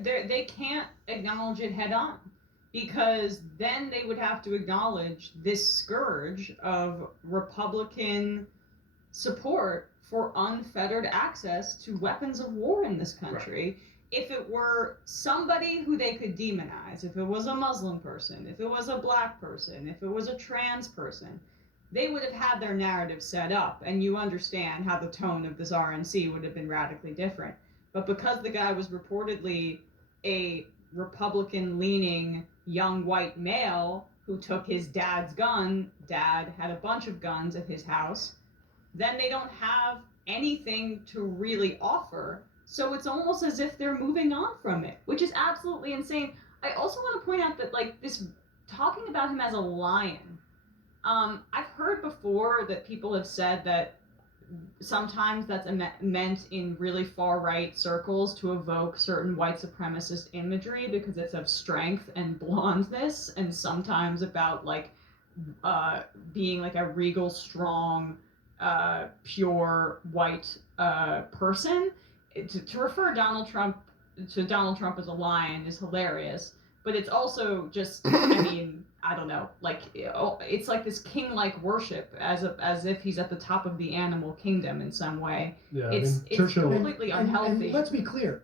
they can't acknowledge it head on, because then they would have to acknowledge this scourge of Republican support for unfettered access to weapons of war in this country. Right. If it were somebody who they could demonize, if it was a Muslim person, if it was a black person, if it was a trans person, they would have had their narrative set up, and you understand how the tone of this RNC would have been radically different. But because the guy was reportedly a Republican-leaning young white male who took his dad's gun, dad had a bunch of guns at his house, then they don't have anything to really offer. So it's almost as if they're moving on from it, which is absolutely insane. I also want to point out that, like, this talking about him as a lion, I've heard before that people have said that sometimes that's meant in really far-right circles to evoke certain white supremacist imagery because it's of strength and blondness, and sometimes about, like, being like a regal, strong, pure white person. To refer Donald Trump as a lion is hilarious, but it's also just, I mean, I don't know, like, it's like this king-like worship as if he's at the top of the animal kingdom in some way. Yeah, it's completely unhealthy. And let's be clear,